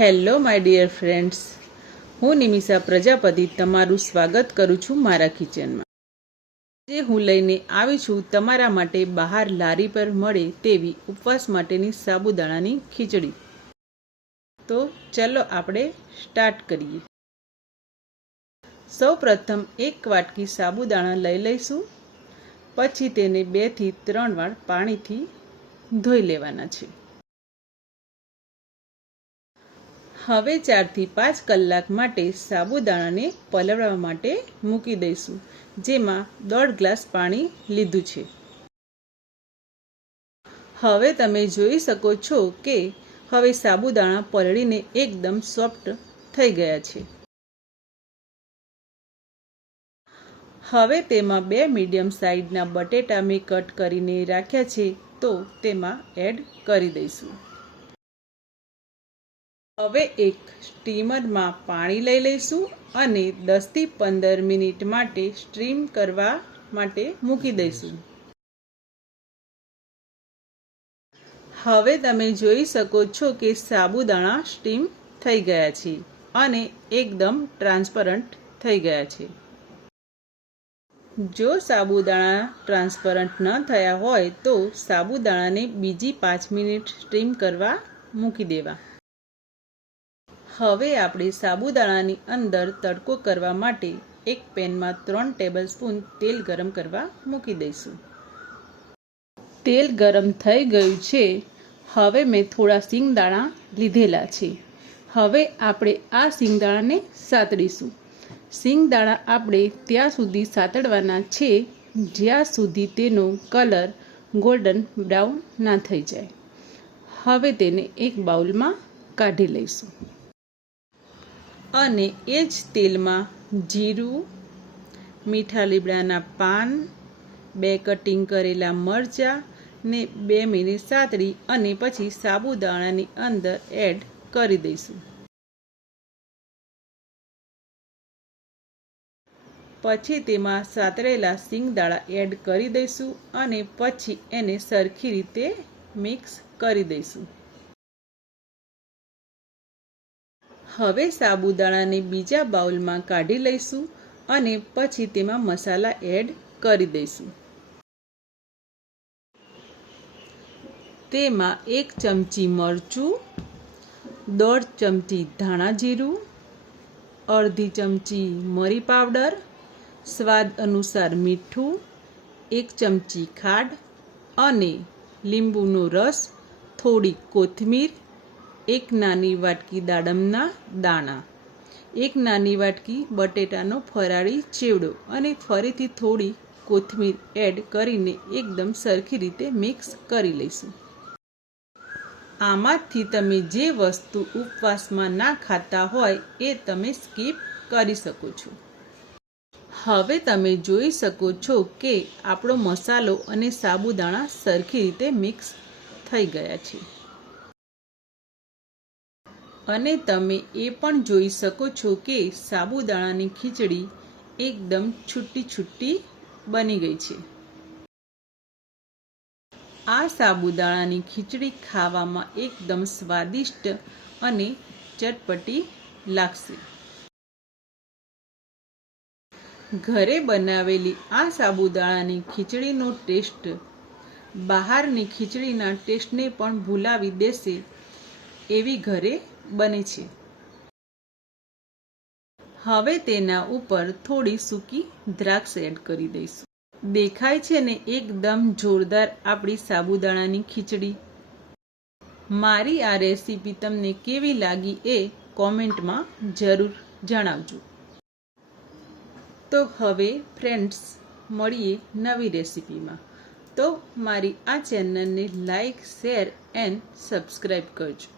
Hello my dear friends હું નિમિષા પ્રજાપતિ તમારું સ્વાગત કરું છું મારા કિચનમાં. જે હું લઈને આવી છું તમારા માટે બહાર લારી પર મળે તેવી ઉપવાસ માટેની સાબુદાણાની ખીચડી. તો ચલો આપણે સ્ટાર્ટ કરીએ. સૌ પ્રથમ એક વાટકી સાબુદાણા લઈ લઈશું. પછી તેને બેથી ત્રણ વાર પાણીથી ધોઈ લેવાના છે. હવે ચારથી પાંચ કલાક માટે સાબુદાણાને પલળવા માટે મૂકી દઈશું, જેમાં દોઢ ગ્લાસ પાણી લીધું છે. હવે તમે જોઈ શકો છો કે હવે સાબુદાણા પલળીને એકદમ સોફ્ટ થઈ ગયા છે. હવે તેમાં બે મીડિયમ સાઇઝના બટેટા મેં કટ કરીને રાખ્યા છે, તો તેમાં એડ કરી દઈશું. હવે એક સ્ટીમરમાં પાણી લઈ લઈશું અને દસથી પંદર મિનિટ માટે સ્ટ્રીમ કરવા માટે મૂકી દઈશું. હવે તમે જોઈ શકો છો કે સાબુદાણા સ્ટીમ થઈ ગયા છે અને એકદમ ટ્રાન્સપરન્ટ થઈ ગયા છે. જો સાબુદાણા ટ્રાન્સપરન્ટ ન થયા હોય તો સાબુદાણાને બીજી પાંચ મિનિટ સ્ટીમ કરવા મૂકી દેવા. હવે આપણે સાબુદાણાની અંદર તડકો કરવા માટે એક પેનમાં ત્રણ ટેબલ સ્પૂન તેલ ગરમ કરવા મૂકી દઈશું. તેલ ગરમ થઈ ગયું છે. હવે મેં થોડા સિંગદાણા લીધેલા છે. હવે આપણે આ સિંગદાણાને સાતડીશું. સિંગદાણા આપણે ત્યાં સુધી સાતડવાના છે, જ્યાં સુધી તેનો કલર ગોલ્ડન બ્રાઉન ના થઈ જાય. હવે તેને એક બાઉલમાં કાઢી લઈશું. અને એ જ તેલમાં જીરું, મીઠા લીમડાના પાન, બે કટિંગ કરેલા મરચાં ને બે મિનિટ સાતડી અને પછી સાબુદાણાની અંદર એડ કરી દઈશું. પછી તેમાં સાતરેલા સિંગદાણા એડ કરી દઈશું અને પછી એને સરખી રીતે મિક્સ કરી દઈશું. હવે સાબુદાણાને બીજા બાઉલમાં કાઢી લઈશું અને પછી તેમાં મસાલા એડ કરી દઈશું. તેમાં એક ચમચી મરચું, દોઢ ચમચી ધાણા જીરું, અડધી ચમચી મરી પાવડર, સ્વાદ અનુસાર મીઠું, એક ચમચી ખાંડ અને લીંબુનો રસ, થોડી કોથમીર એક નાની વાટકી દાડમના દાણા, એક નાની વાટકી બટેટાનો ફરાળી ચેવડો અને ફરીથી થોડી કોથમીર એડ કરીને એકદમ સરખી રીતે મિક્સ કરી લઈશું. આમાંથી તમે જે વસ્તુ ઉપવાસમાં ના ખાતા હોય એ તમે સ્કીપ કરી શકો છો. હવે તમે જોઈ શકો છો કે આપણો મસાલો અને સાબુદાણા સરખી રીતે મિક્સ થઈ ગયા છે. અને તમે એ પણ જોઈ શકો છો કે સાબુદાણાની ખીચડી એકદમ છૂટી છૂટી બની ગઈ છે. આ સાબુદાણાની ખીચડી ખાવામાં એકદમ સ્વાદિષ્ટ અને ચટપટી લાગશે. ઘરે બનાવેલી આ સાબુદાણાની ખીચડીનો ટેસ્ટ બહારની ખીચડીના ટેસ્ટને પણ ભૂલાવી દેશે એવી ઘરે બને છે. હવે તેના ઉપર થોડી સૂકી દ્રાક્ષ એડ કરી દઈશું. દેખાય છે ને એકદમ જોરદાર આપણી સાબુદાણાની ખીચડી. મારી આ રેસીપી તમને કેવી લાગી એ કોમેન્ટમાં જરૂર જણાવજો. તો હવે ફ્રેન્ડ્સ, મળીએ નવી રેસીપીમાં. તો મારી આ ચેનલને લાઇક શેર એન્ડ સબસ્ક્રાઈબ કરજો.